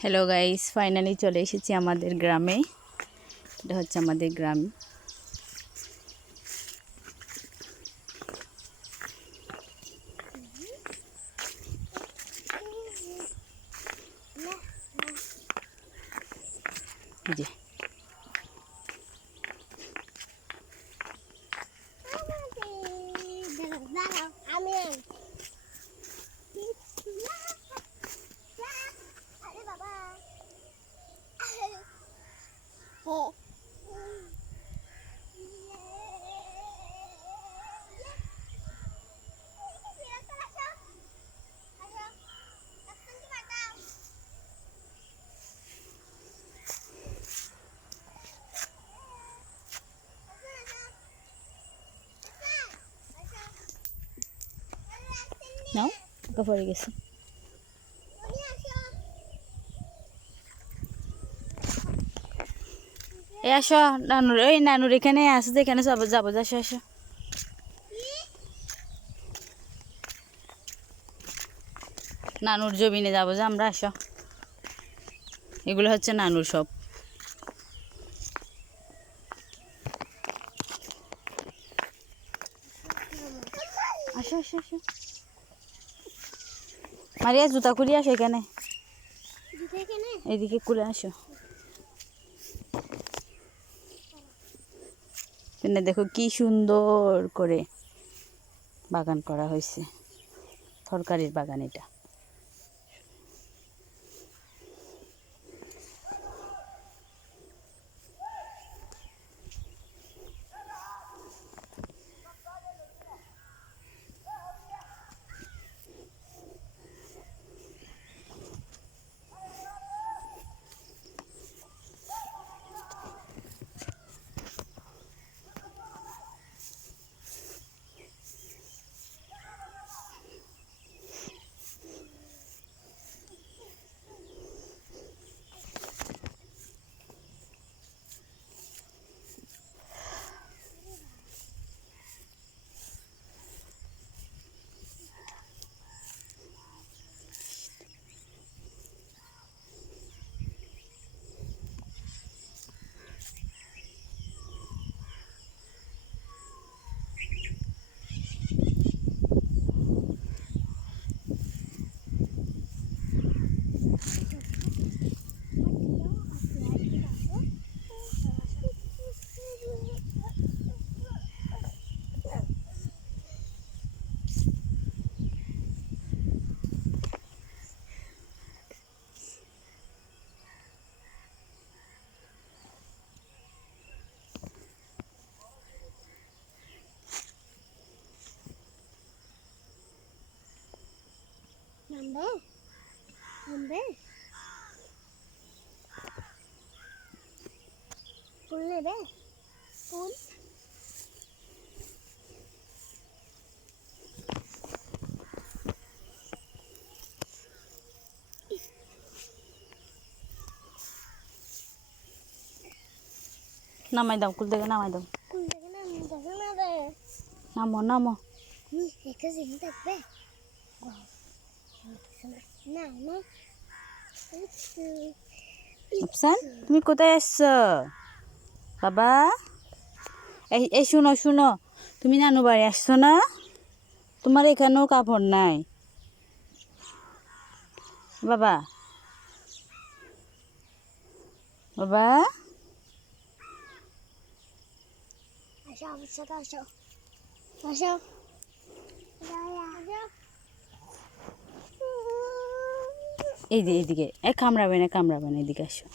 Hello guys, finally চলে এসেছি আমাদের গ্রামে। এটা হচ্ছে আমাদের গ্রাম। এই যে নাও, টাকা পড়ে গেছে। এই আসো নানুর, ওই নানুর এখানে আসো, এখানে যাবো যাবো, আসো আসো। নানুর জমিনে যাবো যে আমরা, আসো। এগুলো হচ্ছে নানুর সব। আসো আসো আসো, মারিয়া জুতা খুলি আসো এখানে, এদিকে খুলে আসো। এখানে দেখো কি সুন্দর করে বাগান করা হয়েছে, তরকারির বাগান এটা। ফুল নেবে? ফুল নামাই দাও, কুল থেকে নামাই দাও। ফুল থেকে নামতে না রে। নামো নামো। একটা জিনিস থাকবে না না। আফসান, তুমি কোথায় আসছো বাবা? এই এই শুনো শুনো, তুমি নানু বাড়ি আসছো না? তোমার এখানেও কাপড় নাই বাবা। বাবা আসো আমার সাথে আসো আসো আসো। এই যে এইদিকে, কামড়াবে না কামড়াবে না, এদিকে আসো।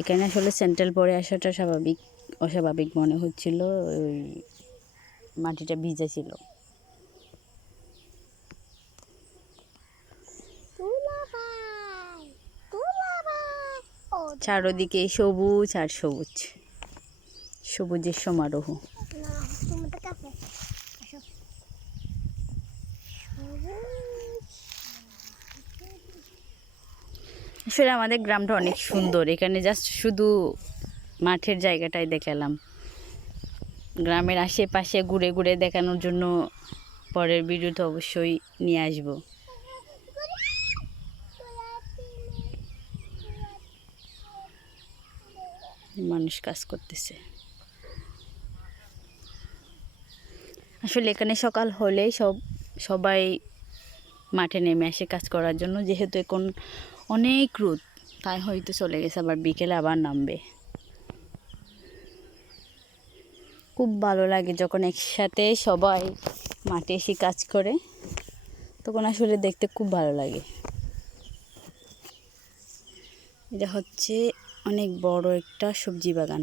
এখানে আসলে সেন্ট্রাল পরে আসাটা স্বাভাবিক, অস্বাভাবিক মনে হচ্ছিল। ওই মাটিটা ভিজা ছিল। চারদিকে সবুজ আর সবুজ, সবুজের সমারোহ। আসলে আমাদের গ্রামটা অনেক সুন্দর। এখানে জাস্ট শুধু মাঠের জায়গাটাই দেখালাম। গ্রামের আশেপাশে ঘুরে ঘুরে দেখানোর জন্য পরের ভিডিওতে অবশ্যই নিয়ে আসবো। মানুষ কাজ করতেছে। আসলে এখানে সকাল হলেই সবাই মাঠে নেমে আসে কাজ করার জন্য, যেহেতু এখন অনেক রোদ, তাই হয়তো চলে গেছে, আবার বিকেলে আবার নামবে। খুব ভালো লাগে যখন একসাথে সবাই মাঠে এসে কাজ করে, তখন আসলে দেখতে খুব ভালো লাগে। এটা হচ্ছে অনেক বড় একটা সবজি বাগান।